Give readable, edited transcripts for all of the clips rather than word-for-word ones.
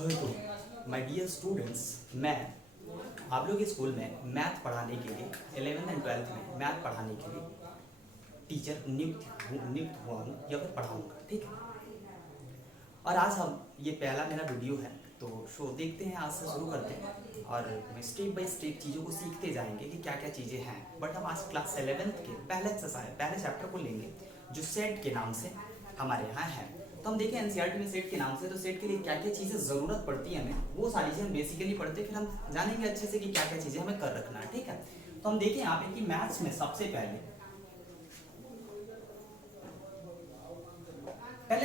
तो my dear students, मैं आप लोग के स्कूल में मैथ पढ़ाने के लिए 11th एंड 12th में मैथ पढ़ाने के लिए टीचर नियुक्त हुआ हूँ या फिर पढ़ाऊँगा, ठीक है। और आज हम ये पहला मेरा वीडियो है, तो शो देखते हैं, आज से शुरू करते हैं और स्टेप बाय स्टेप चीज़ों को सीखते जाएंगे कि क्या क्या चीज़ें हैं। बट हम आज क्लास 11th के पहले चैप्टर को लेंगे जो सेट के नाम से हमारे यहाँ है। तो हम देखें एनसीईआरटी में सेट के नाम से, तो सेट के लिए क्या क्या चीज़ें ज़रूरत पड़ती है हमें, वो सारी चीज़ें हम बेसिकली पढ़ते, फिर हम जानेंगे अच्छे से कि क्या क्या चीज़ें हमें कर रखना है, ठीक है। तो हम देखें यहाँ पे कि मैथ्स में सबसे पहले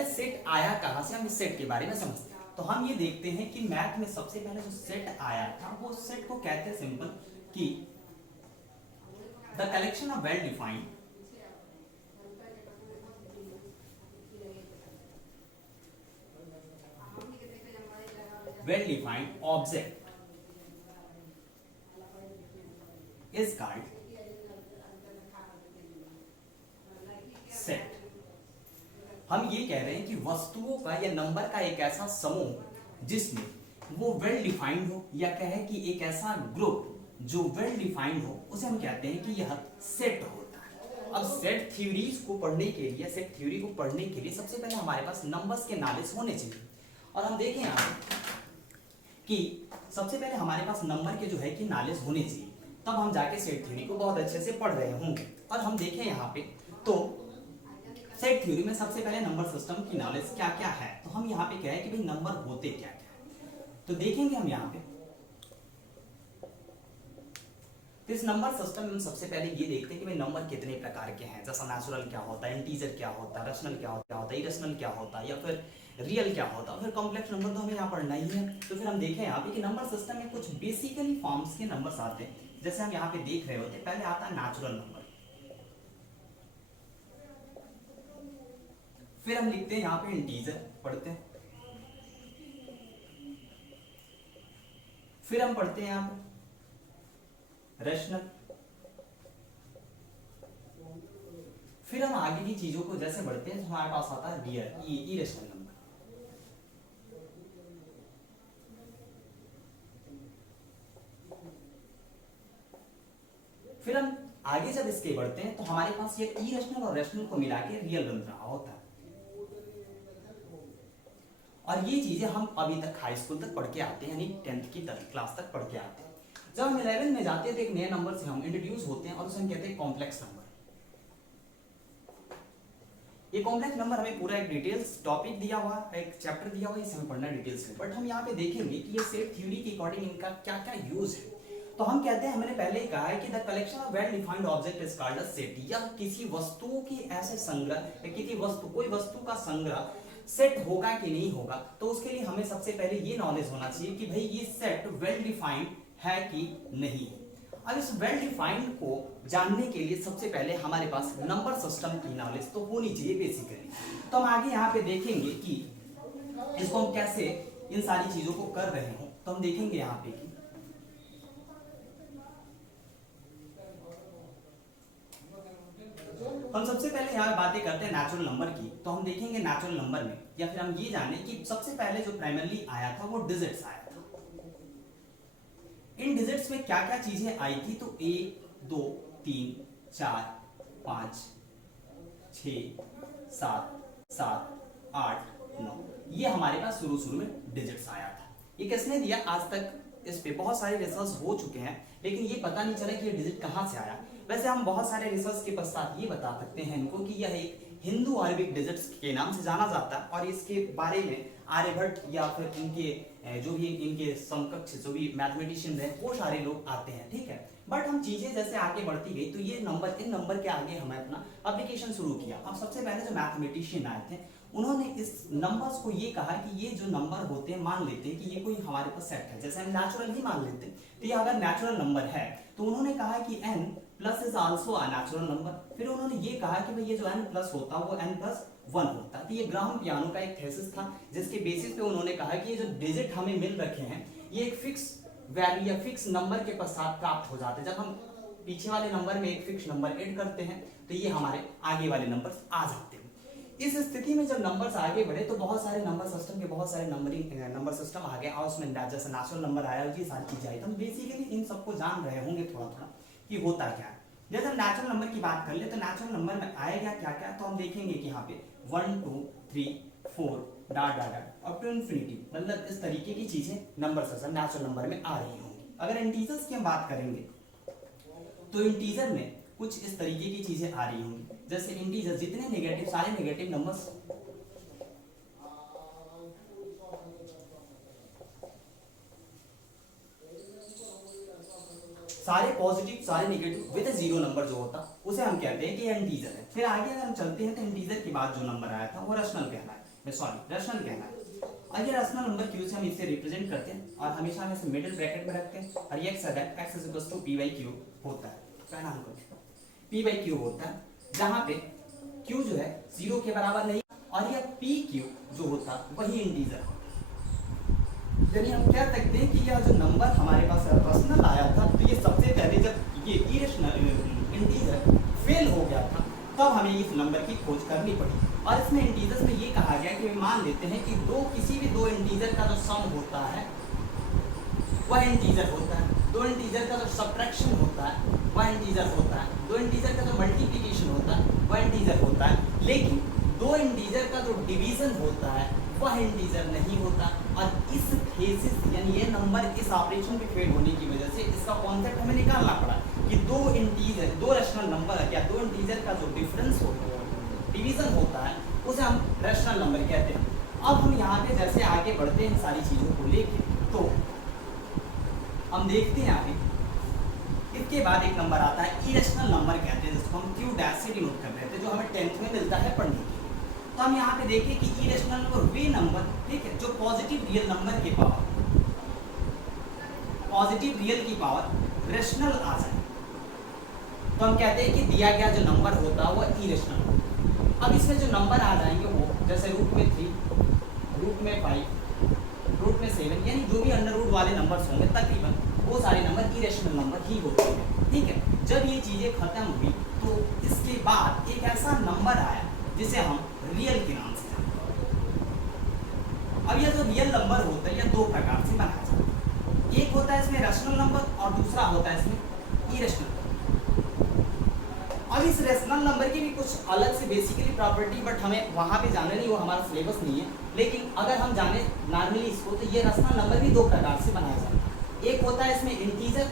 सेट आया कहाँ से, हम इस सेट के बारे में समझते हैं। तो हम ये देखते हैं कि मैथ में सबसे पहले जो सेट आया था वो सेट को कहते हैं सिंपल कि the collection of well defined object is called set. हम ये कह रहे हैं कि वस्तुओं का या नंबर का एक ऐसा समूह जिसमें वो वेल डिफाइंड हो, या कहे कि एक ऐसा ग्रुप जो वेल डिफाइंड हो, उसे हम कहते हैं कि यह सेट होता है। अब सेट थ्योरीज को पढ़ने के लिए, सेट थ्योरी को पढ़ने के लिए सबसे पहले हमारे पास नंबर्स के नॉलेज होने चाहिए। और हम देखें यहाँ कि सबसे पहले हमारे पास नंबर के जो है कि नॉलेज होने चाहिए, तब हम जाके सेट थ्योरी को बहुत अच्छे से पढ़ रहे होंगे। और हम देखें यहाँ पे तो सेट थ्योरी में सबसे पहले नंबर सिस्टम की नॉलेज क्या क्या है। तो हम यहाँ पे क्या है कि भाई नंबर होते क्या क्या है, तो देखेंगे हम यहाँ पे। तो इस नंबर सिस्टम में हम सबसे पहले ये देखते हैं कि भाई नंबर कितने प्रकार के हैं, जैसा नेचुरल क्या होता है, इंटीजर क्या होता है, रैशनल क्या होता है, इरेशनल क्या होता है, या फिर रियल क्या होता है, फिर कॉम्प्लेक्स नंबर तो हमें यहाँ पढ़ना ही है। तो फिर हम देखें यहाँ पे कि नंबर सिस्टम में कुछ बेसिकली फॉर्म्स के नंबर्स आते हैं, जैसे हम यहाँ पे देख रहे होते हैं। पहले आता है नेचुरल नंबर, फिर हम लिखते हैं यहाँ पे इंटीजर पढ़ते हैं, फिर हम पढ़ते हैं यहाँ पे रैशनल, फिर हम आगे की चीजों को जैसे बढ़ते हैं तो हमारे पास आता है रियल इरेशनल नंबर। फिर हम आगे जब इसके बढ़ते हैं तो हमारे पास ये इरेशनल और रैशनल को मिला के रियल बन रहा होता है। और ये चीजें हम अभी तक हाई स्कूल तक पढ़ के आते हैं, यानी 10th की क्लास तक पढ़ के आते हैं। जब हम 11 में जाते हैं तो एक नए नंबर से हम इंट्रोड्यूस होते हैं और उसे हम कहते हैं कॉम्प्लेक्स नंबर। ये कॉम्प्लेक्स नंबर हमें पूरा एक डिटेल्स टॉपिक दिया हुआ, एक चैप्टर दिया हुआ है, इसे हमें पढ़ना डिटेल्स में। बट हम यहाँ पे देखेंगे कि ये सेट थ्योरी के अकॉर्डिंग इनका क्या क्या यूज है। तो हम कहते हैं, मैंने पहले ही कहा है कि the collection of well defined object is called a set. या किसी वस्तुओं की ऐसे संग्रह, या किसी कोई वस्तु का संग्रह सेट होगा कि नहीं होगा, तो उसके लिए हमें सबसे पहले ये नॉलेज होना चाहिए कि भाई ये सेट वेल डिफाइंड है कि नहीं है। अब इस वेल डिफाइंड को जानने के लिए सबसे पहले हमारे पास नंबर सिस्टम की नॉलेज तो होनी चाहिए बेसिकली। तो हम आगे यहाँ पे देखेंगे कि इसको हम कैसे इन सारी चीजों को कर रहे हो। तो हम देखेंगे यहाँ पे कि हम सबसे पहले यहाँ बातें करते हैं नेचुरल नंबर की। तो हम देखेंगे नेचुरल नंबर में, या फिर हम ये जाने कि सबसे पहले जो प्राइमरली आया था वो डिजिट्स आया था। इन डिजिट्स में क्या क्या चीजें आई थी, तो 1 2 3 4 5 6 7 7 8 9, ये हमारे पास शुरू में डिजिट्स आया था। ये किसने दिया, आज तक इस पे बहुत सारे रिसर्च हो चुके हैं, लेकिन ये पता नहीं चला कि ये डिजिट कहाँ से आया। वैसे हम बहुत सारे रिसर्च के पश्चात ये बता सकते हैं इनको कि यह एक हिंदू अरबिक डिजिट्स के नाम से जाना जाता है, और इसके बारे में आर्यभट्ट या फिर इनके जो भी इनके समकक्ष जो भी मैथमेटिशियन हैं वो सारे लोग आते हैं, ठीक है। बट हम चीजें जैसे आगे बढ़ती गई तो ये नंबर, इन नंबर के आगे हमें अपना एप्लीकेशन शुरू किया। अब सबसे पहले जो मैथमेटिशियन आए थे उन्होंने इस नंबर्स को ये कहा कि ये जो नंबर होते हैं, मान लेते हैं कि ये कोई हमारे पास सेट है, जैसे हम नेचुरल ही मान लेते हैं, तो ये अगर नेचुरल नंबर है तो उन्होंने कहा कि n plus is also a natural number. फिर उन्होंने ये कहा कि भाई ये जो n प्लस होता है वो n प्लस 1 होता है। तो ये ग्राहम पियानो का एक थीसिस था, जिसके बेसिस पे उन्होंने कहा कि ये जो डिजिट हमें मिल रखे हैं ये एक फिक्स वैल्यू या फिक्स नंबर के पश्चात प्राप्त हो जाते हैं। जब हम पीछे वाले नंबर में एक फिक्स नंबर ऐड करते हैं तो ये हमारे आगे वाले नंबर आ जाते हैं। इस स्थिति में जब नंबर्स आगे बढ़े तो बहुत सारे नंबर सिस्टम के बहुत सारे नंबर सिस्टम आ गए और उसमें जैसे नेचुरल नंबर आया, ये सारी चीजें आई। तो हम बेसिकली इन सबको जान रहे होंगे थोड़ा थोड़ा कि होता क्या है। जैसे हम नेचुरल नंबर की बात कर ले तो नेचुरल नंबर में आएगा क्या क्या, तो हम देखेंगे कि यहाँ पे 1 2 3 4 dot dot dot up to infinity, मतलब इस तरीके की चीजें नंबर सिस्टम नेचुरल नंबर में आ रही होंगी। अगर इंटीजर्स की हम बात करेंगे तो इंटीजर में कुछ इस तरीके की चीजें आ रही होंगी। जैसे इंटीजर जितने नेगेटिव, सारे नेगेटिव नंबर्स सारे पॉजिटिव सारे नेगेटिव विद जीरो नंबर जो होता उसे हम कहते हैं कि इंटीजर है। फिर आगे अगर हम चलते हैं तो इंटीजर के बाद जो नंबर आया था वो रैशनल कहलाता है, सॉरी रैशनल कहलाता है। और ये रैशनल नंबर क्यू से हम इसे रिप्रेजेंट करते हैं और हमेशा हम इसे मिडिल ब्रैकेट में रखते हैं और ये x इक्वल्स टू p/q होता है। परिणाम को p/q होता है, जहां पे q जो है 0 के बराबर नहीं और ये pq जो होता वही इंटीजर। यानी हम कह सकते हैं कि यह जो नंबर हमारे पास रैशनल आया था तो ये सबसे पहले जब ये इरेशनल इंटीजर फेल हो गया था तब हमें इस नंबर की खोज करनी पड़ी। और इसमें इंटीजर्स में ये कहा गया कि मान लेते हैं कि किसी भी दो इंटीजर का जो सम होता है वह इंटीजर होता है, दो इंटीजर का जो सब्ट्रैक्शन होता है वह इंटीजर होता है, दो इंटीजर का जो मल्टीप्लिकेशन होता है वह इंटीजर होता है, लेकिन दो इंटीजर का जो डिवीजन होता है वह इंटीजर नहीं होता। और इस थेसिस यानी ये नंबर इस ऑपरेशन पे फेल होने की वजह से इसका कॉन्सेप्ट हमें निकालना पड़ा कि दो इंटीजर, दो रैशनल नंबर या दो इंटीजर का जो डिफरेंस होता है, डिवीजन होता है, उसे हम रैशनल नंबर कहते हैं। अब हम यहाँ पे जैसे आगे बढ़ते हैं इन सारी चीजों को लेके तो हम देखते हैं आगे इसके बाद एक नंबर आता है इरेशनल नंबर कहते हैं, जिसको हम क्यू डैश से डिनोट कर रहे थे, जो हमें 10th में मिलता है पढ़ने के लिए। तो हम यहाँ पे देखें कि इरेशनल नंबर वे नंबर, ठीक है, जो पॉजिटिव रियल नंबर के पावर, पॉजिटिव रियल की पावर रेशनल आ जाए तो हम कहते हैं कि दिया गया जो नंबर होता है वह इरेशनल। अब इसमें जो नंबर आ जाएंगे वो जैसे रूट में 3, रूट में 5, रूट में 7, यानी जो भी अंडर रूट वाले नंबर्स होंगे तकरीबन वो सारे नंबर इरेशनल नंबर ही होते हैं, ठीक है। जब ये चीजें खत्म हुई तो इसके बाद एक ऐसा नंबर आया जिसे हम रियल के नाम से जानते हैं। अब यह जो रियल नंबर होता है यह दो प्रकार से बनाया जाता है, एक होता है इसमें रैशनल नंबर और दूसरा होता है इसमें इरेशनल। अब इस रैशनल नंबर की भी कुछ अलग से बेसिकली प्रॉपर्टी, बट हमें वहां पे जाना नहीं, वो हमारा सिलेबस नहीं है। लेकिन अगर हम जाने नॉर्मली इसको तो ये रैशनल नंबर भी दो प्रकार से बनाया जाता है, एक होता है इसमें इंटीजर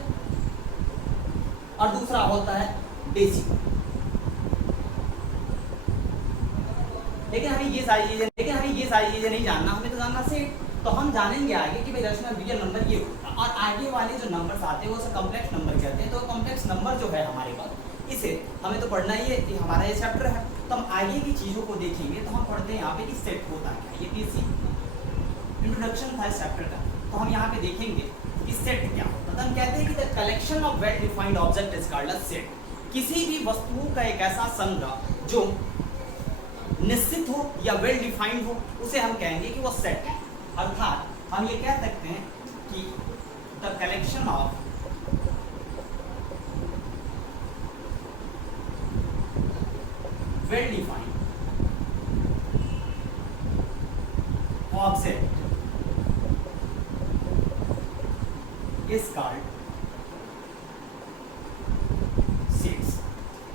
और दूसरा होता है डेसिमल। लेकिन हमें ये सारी चीजें नहीं जानना, हमें तो जानना सेट। तो हम जानेंगे आगे कि भाई रैशनल रियल नंबर ये होता है और आगे वाले जो नंबर्स आते हैं वो सब कॉम्प्लेक्स नंबर कहते हैं। तो कॉम्प्लेक्स नंबर जो है हमारे पास, इसे हमें तो पढ़ना ही है कि हमारा ये चैप्टर है, तो हम आगे की चीजों को देखेंगे। तो हम पढ़ते हैं यहाँ पे कि सेट होता क्या, ये बेसिक इंट्रोडक्शन था इस चैप्टर का। तो हम यहाँ पे देखेंगे कि सेट क्या होता है। तो हम कहते हैं कि the collection of well defined object is called a set. किसी भी वस्तुओं का एक ऐसा संग्रह जो निश्चित हो या वेल डिफाइंड हो उसे हम कहेंगे कि वो सेट है। अर्थात हम ये कह सकते हैं कि the collection of well defined object is called sets.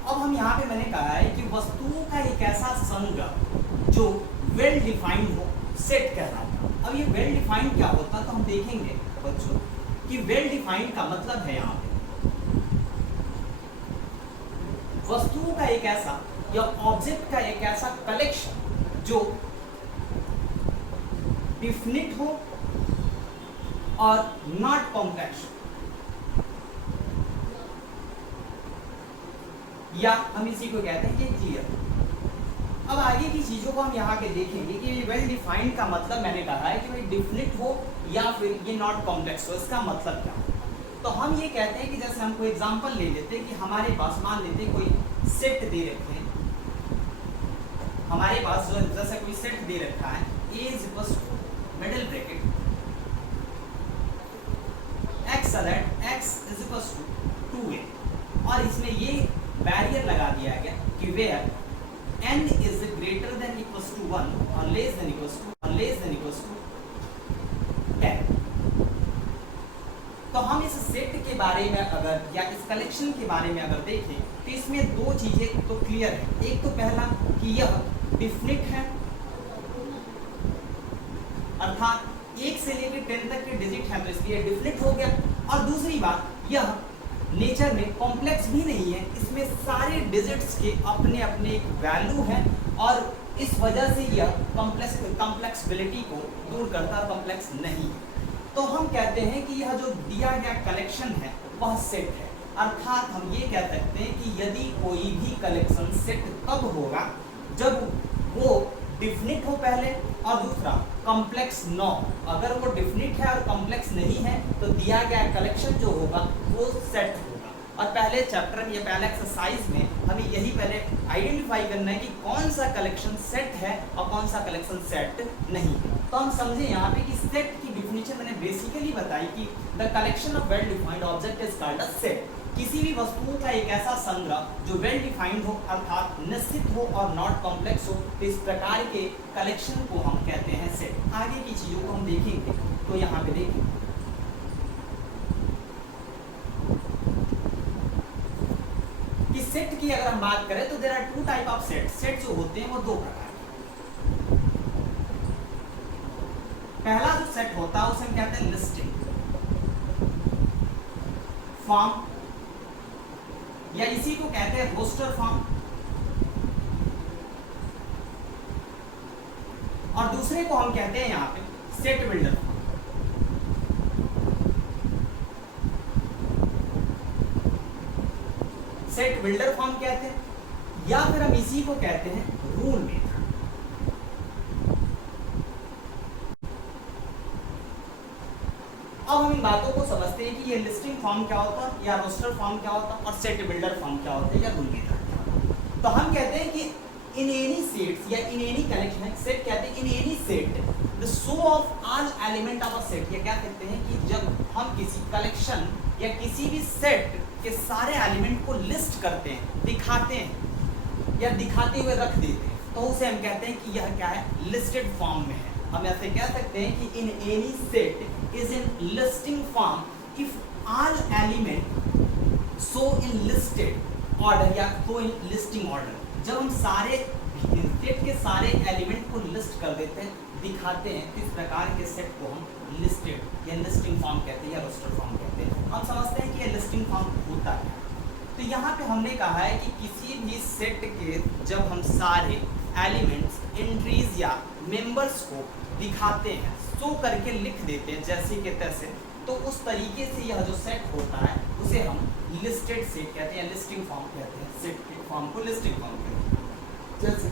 अब हम यहाँ पे मैंने कहा है कि वस्तुओं का एक ऐसा संग्रह जो वेल डिफाइंड हो सेट कहलाता है। अब ये वेल डिफाइंड क्या होता है तो हम देखेंगे बच्चों कि वेल डिफाइंड का मतलब है यहाँ पे वस्तुओं का एक ऐसा या ऑब्जेक्ट का एक ऐसा कलेक्शन जो डिफिनिट हो और नॉट कॉम्प्लेक्स, या हम इसी को कहते हैं कि क्लियर। अब आगे की चीजों को हम यहाँ पे देखेंगे कि वेल डिफाइंड का मतलब मैंने कहा है कि भाई डिफिनिट हो या फिर ये नॉट कॉम्प्लेक्स हो, इसका मतलब क्या हो। तो हम ये कहते हैं कि जैसे हम कोई एग्जांपल ले लेते हैं कि हमारे पास मान लेते हैं कोई सेट दे रखे हैं, हमारे पास जो जैसे कोई सेट दे रखा है a is equal to middle bracket x is equal to 2a, और इसमें ये बैरियर लगा दिया गया कि where n is greater than बारे में अगर या इस कलेक्शन के बारे में अगर देखें तो इसमें दो चीजें तो क्लियर है। एक तो पहला कि यह डिफिनिट है, अर्थात 1 से लेकर 10 तक के डिजिट हैं तो इसलिए डिफिनिट हो गया। और दूसरी बात, यह नेचर में कॉम्प्लेक्स भी नहीं है, इसमें सारे डिजिट्स के अपने अपने एक वैल्यू हैं और इस वजह से यह कॉम्प्लेक्सिबिलिटी को दूर करता, कॉम्प्लेक्स नहीं। तो हम कहते हैं कि यह जो दिया गया कलेक्शन है वह सेट है, अर्थात हम ये कह सकते हैं कि यदि कोई भी कलेक्शन सेट तब होगा जब वो डिफिनिट हो पहले, और दूसरा कॉम्प्लेक्स न हो। अगर वो डिफिनिट है और कॉम्प्लेक्स नहीं है तो दिया गया कलेक्शन जो होगा वो सेट होगा। और पहले चैप्टर में या पहले एक्सरसाइज में हमें यही पहले आइडेंटिफाई करना है कि कौन सा कलेक्शन सेट है और कौन सा कलेक्शन सेट नहीं है। तो हम समझे यहाँ पे कि सेट की डिफिनीशन मैंने बेसिकली बताई कि the collection of well defined object is called a set. किसी भी वस्तुओं का एक ऐसा संग्रह जो वेल डिफाइंड हो अर्थात निश्चित हो और नॉट कॉम्प्लेक्स हो, तो इस प्रकार के कलेक्शन को हम कहते हैं सेट। आगे की चीजों को हम देखेंगे तो यहाँ पे देखें कि सेट की अगर हम बात करें तो there are two type of set. Set जो होते हैं वो दो प्रकार के। पहला जो सेट होता है उसे हम कहते हैं लिस्टिंग फॉर्म, या इसी को कहते हैं रोस्टर फॉर्म, और दूसरे को हम कहते हैं यहां पे set builder form. Set builder form कहते हैं, या फिर हम इसी को कहते हैं रूल मेथड। अब हम इन बातों को समझते हैं कि ये लिस्टिंग फॉर्म क्या होता है या रोस्टर फॉर्म क्या होता है और सेट बिल्डर फॉर्म क्या होता है या रूल मेथड क्या होता है। तो हम कहते हैं कि इन एनी सेट्स या इन एनी कलेक्शन, सेट कहते हैं इन any set the show off all element of a set. ये क्या कहते हैं कि जब हम किसी कलेक्शन या किसी भी सेट के सारे एलिमेंट को लिस्ट करते हैं, दिखाते हैं या दिखाते हुए रख देते हैं, तो उसे हम कहते हैं कि यह क्या है, लिस्टेड फॉर्म में है। हम ऐसे कह सकते हैं कि in any set is in listing form if all element show in listed order या show in listing order। जब हम सारे सेट के सारे एलिमेंट को लिस्ट कर देते हैं, दिखाते हैं, तो इस प्रकार के सेट को हम लिस्टेड या लिस्टिंग फॉर्म कहते हैं या रोस्टर फॉर्म कहते हैं। हम समझते हैं कि ये लिस्टिंग फॉर्म होता है। तो यहाँ पे हमने कहा है कि किसी भी सेट के जब हम सारे एलिमेंट्स, एंट्रीज या मेंबर्स को दिखाते हैं, शो करके लिख देते हैं जैसे के तैसे, तो उस तरीके से यह जो सेट होता है उसे हम लिस्टेड सेट कहते हैं, लिस्टिंग फॉर्म कहते हैं। सेट के फॉर्म को लिस्टिंग फॉर्म कहते हैं। जैसे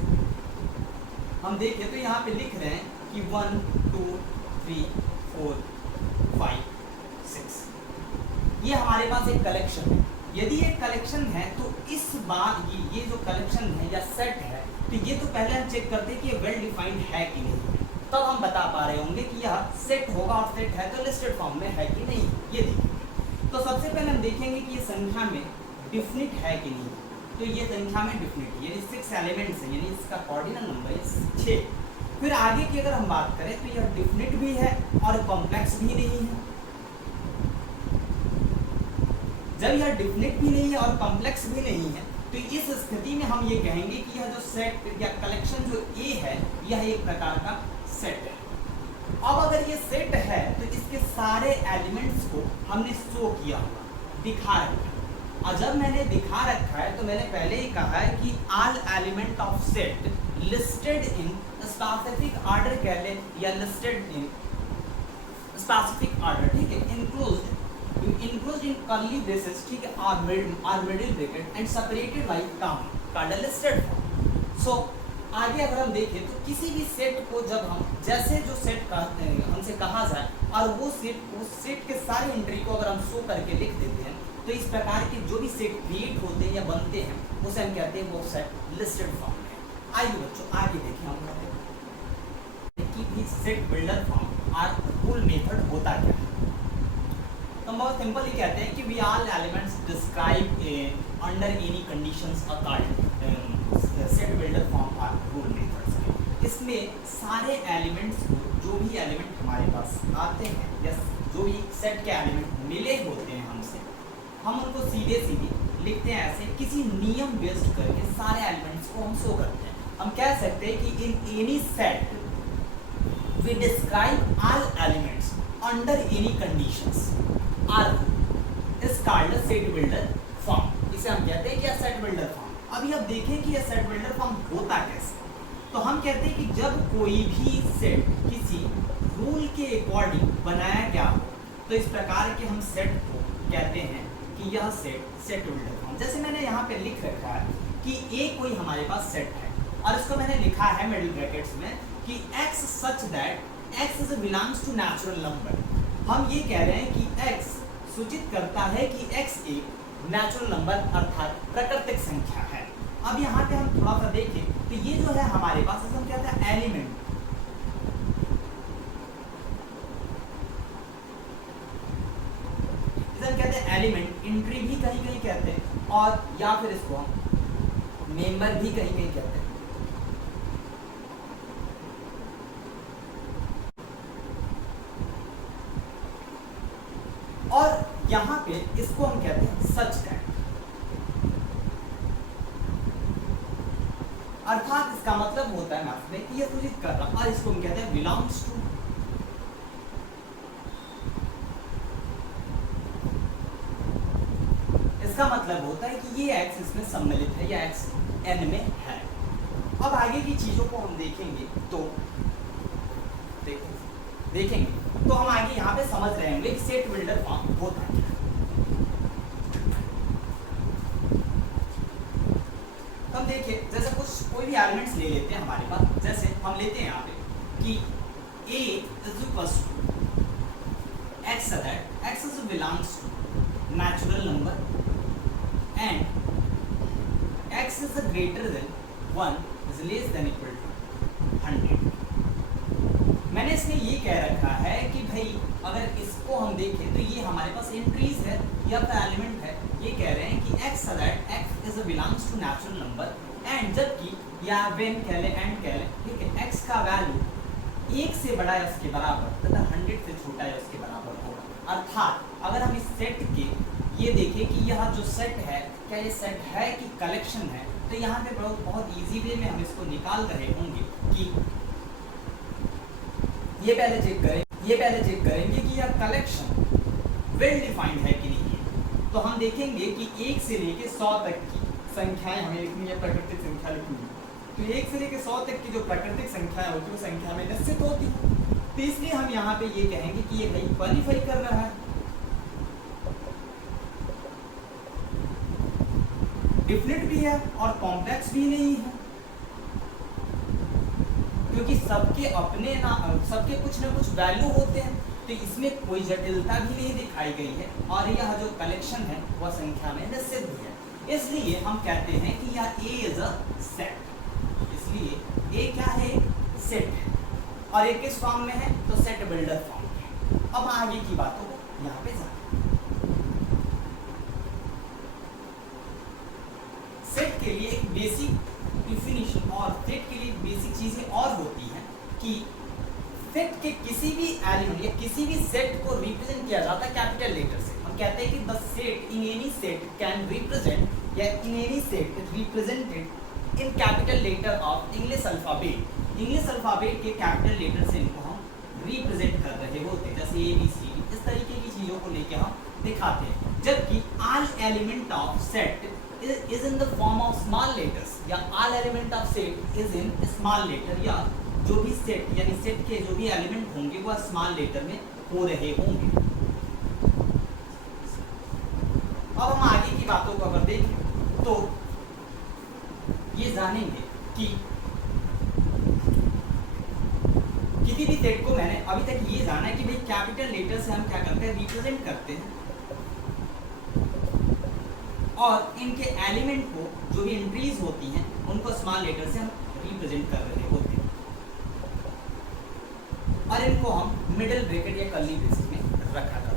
हम देखें तो यहाँ पे लिख रहे हैं कि 1 2 3 4 5 6, ये हमारे पास एक कलेक्शन है। यदि एक कलेक्शन है तो इस बार ये जो कलेक्शन है या सेट है, तो ये तो पहले हम चेक करते हैं कि ये वेल डिफाइंड है कि नहीं, तब हम बता पा रहे होंगे कि यह सेट होगा और सेट है तो लिस्टेड फॉर्म में है कि नहीं, ये देखेंगे। तो सबसे पहले हम देखेंगे कि ये संख्या में डिफिनिट है कि नहीं। तो ये संख्या में डिफिनिट यानी 6 एलिमेंट्स है, यानी इसका ऑर्डिनल नंबर है 6। फिर आगे की अगर हम बात करें तो यह डिफिनिट भी है और कॉम्प्लेक्स भी नहीं है। जब यह डिफिनिट भी नहीं है और कॉम्प्लेक्स भी नहीं है, तो इस स्थिति में हम ये कहेंगे कि यह जो सेट या कलेक्शन जो ए है, यह एक प्रकार का सेट है। अब अगर ये सेट है तो इसके सारे एलिमेंट्स को हमने शो किया होगा, दिखा रखा है। और जब मैंने दिखा रखा है तो मैंने पहले ही कहा है कि all element of set listed in specific order कह ले या लिस्टेड इन स्पेसिफिक ऑर्डर, ठीक है, इंक्लूज्ड in curly braces, ठीक है, are middle bracket and separated by comma called a listed form। So आगे अगर हम देखें तो किसी भी सेट को जब हम जैसे जो सेट कहते हैं हमसे कहा जाए और वो सेट उस सेट के सारे एंट्री को अगर हम शो करके लिख देते हैं, तो इस प्रकार के जो भी सेट क्रिएट होते हैं या बनते हैं उसे हम कहते हैं वो सेट लिस्टेड फॉर्म है। आइए बच्चों आगे देखें हम कि भी सेट बिल्डर फॉर्म और रूल मेथड होता क्या है। तो हम बहुत सिंपल ही कहते हैं कि we all elements describe under any conditions are called set builder form और रूल मेथड्स। इसमें सारे एलिमेंट्स को, जो भी एलिमेंट हमारे पास आते हैं या जो भी सेट के एलिमेंट मिले होते हैं हमसे, हम उनको सीधे सीधे लिखते हैं ऐसे, किसी नियम बेस्ड करके सारे एलिमेंट्स को हम शो करते हैं। हम कह सकते हैं कि in any set we describe all elements under any conditions are is called a set builder form. इसे हम कहते हैं कि सेट बिल्डर फॉर्म। अभी अब देखें कि यह सेट बिल्डर फॉर्म होता कैसे। तो हम कहते हैं कि जब कोई भी सेट किसी रूल के अकॉर्डिंग बनाया गया हो, तो इस प्रकार के हम सेट को कहते हैं कि यह सेट बिल्डर फॉर्म। जैसे मैंने यहाँ पे लिख रखा है कि ए कोई हमारे पास सेट है और इसको मैंने लिखा है मिडिल ब्रैकेट्स में कि x such that x belongs to natural number. हम ये कह रहे हैं कि x सूचित करता है कि x एक नेचुरल नंबर अर्थात प्राकृतिक संख्या है। अब यहाँ पे हम थोड़ा सा देखें तो ये जो है हमारे पास, इसे हम कहते हैं एलिमेंट। इसे हम कहते हैं एलिमेंट, एंट्री भी कहीं कहीं कहते हैं, और या फिर इसको हम मेंबर भी कहीं कहीं कहते हैं। और यहां पे इसको हम कहते हैं सच दैट, अर्थात इसका मतलब होता है मैथ्स में कि ये सूचित कर रहा है, और इसको हम कहते हैं बिलोंग्स टू। इसका मतलब होता है कि ये x इसमें सम्मिलित है या x n में है। अब आगे की चीजों को हम देखेंगे तो देखेंगे तो हम आगे यहाँ पे समझ रहे होंगे कि सेट बिल्डर फॉर्म होता है। तो हम देखिए, जैसे कोई भी एलिमेंट्स ले लेते हैं हमारे पास, जैसे हम लेते हैं यहाँ पे कि a is equal to x that x belongs to natural number and x is greater than 1 is less than equal to 100। मैंने इसमें ये कह रखा है कि भाई अगर इसको हम देखें तो ये हमारे पास एंट्रीज है या फिर एलिमेंट है। ये कह रहे हैं कि x that x is belongs to natural number and, जबकि या व्हेन कह ले एंड कह ले, ठीक है, x का वैल्यू 1 से बड़ा या उसके बराबर तथा 100 से छोटा या उसके बराबर होगा। अर्थात अगर हम इस सेट के ये देखें कि यह जो सेट है, क्या ये सेट है कि कलेक्शन है, तो यहाँ पे बहुत इजी वे में हम इसको निकाल रहे होंगे कि ये पहले चेक करेंगे कि यह कलेक्शन वेल डिफाइंड है कि नहीं है। तो हम देखेंगे कि 1 से लेके 100 तक की संख्याएं हमें लिखनी है, प्राकृतिक संख्या लिखनी है। तो 1 से लेके 100 तक की जो प्राकृतिक संख्याएं होती है वो संख्या में निश्चित होती है। तो इसलिए हम यहाँ पे ये कहेंगे कि ये भाई क्वालिफाई कर रहा है, डिफिनिट भी है और कॉम्प्लेक्स भी नहीं है, क्योंकि सबके कुछ ना कुछ वैल्यू होते हैं। तो इसमें कोई जटिलता भी नहीं दिखाई गई है और यह जो कलेक्शन है वह संख्या में निश्चित है। इसलिए हम कहते हैं कि यह A इज अ सेट। इसलिए A क्या है? सेट है, और ये किस फॉर्म में है? तो सेट बिल्डर फॉर्म में। अब आगे की बातों को यहाँ पे जान, सेट के लिए एक बेसिक डिफिनीशन और सेट के लिए बेसिक चीजें और होती हैं कि सेट के किसी भी एलिमेंट या किसी भी सेट को रिप्रेजेंट किया जाता है कैपिटल लेटर से। हम कहते हैं कि the set in any set can represent या in any set is represented in capital letter of English alphabet. English alphabet के कैपिटल लेटर से इनको हम रिप्रेजेंट कर रहे होते हैं, जैसे ABC, इस तरीके की चीजों को लेके हम दिखाते हैं। जबकि all element of set is in the form of small letters, या all element of set is in small letter, या जो भी सेट यानी सेट के जो भी एलिमेंट होंगे वह स्मॉल लेटर में हो रहे होंगे। अब हम आगे की बातों को अगर देखें तो ये जानेंगे कि किसी भी सेट को मैंने अभी तक ये जाना है कि भाई कैपिटल लेटर से हम क्या करते हैं? रिप्रेजेंट करते हैं, और इनके एलिमेंट को जो भी एंट्रीज होती हैं उनको स्मॉल लेटर से हम रिप्रेजेंट कर रहे होते हैं, और इनको हम मिडिल ब्रैकेट या कर्ली ब्रेसेस में रखा जाता है।